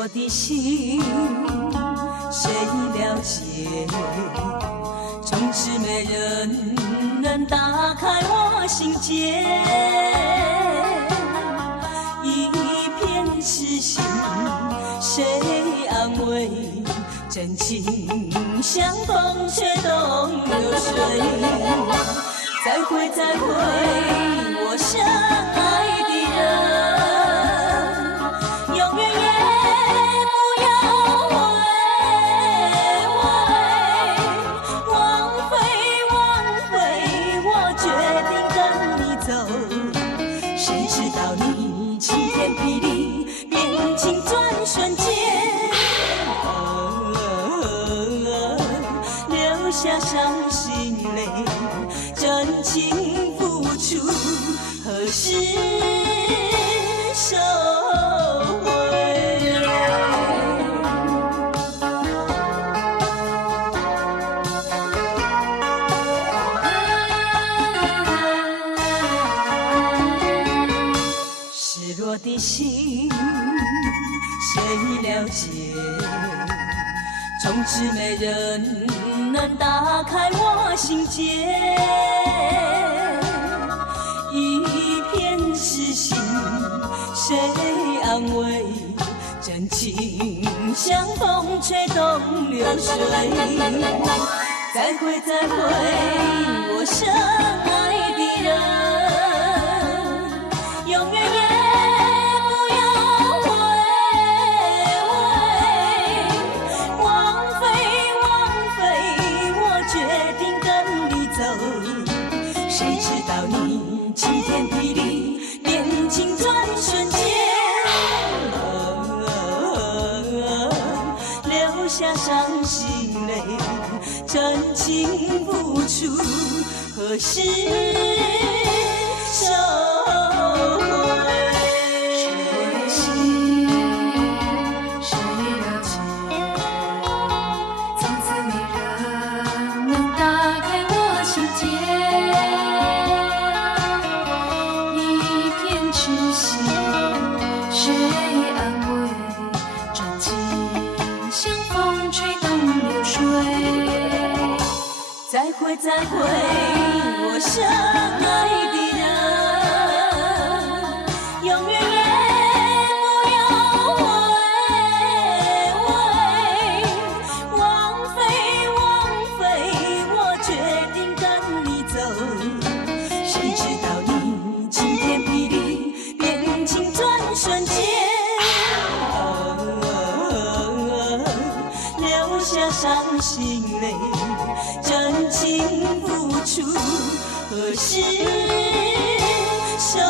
我的心，谁了解？从此没人能打开我心结，一片痴心，谁安慰？真情像风吹动流水，再会再会，我深爱的人，永远也不要枉费，我决定跟你走。谁知道你晴天霹雳，变情转瞬间。留下伤心泪，真情付出，何时收回？失落的心，谁了解？从此没人能打开我心结，一片痴心，谁安慰？真情像风吹动流水，再会再会，我深爱的人，永远也谁知道你晴天霹雳，变情转瞬间，留下伤心泪，真情付出，何时收回？再会再会，我深爱的人，永远也不要枉费，我决定跟你走。谁知道你晴天霹雳，变情转瞬间，留下伤心泪。真情付出，何时收？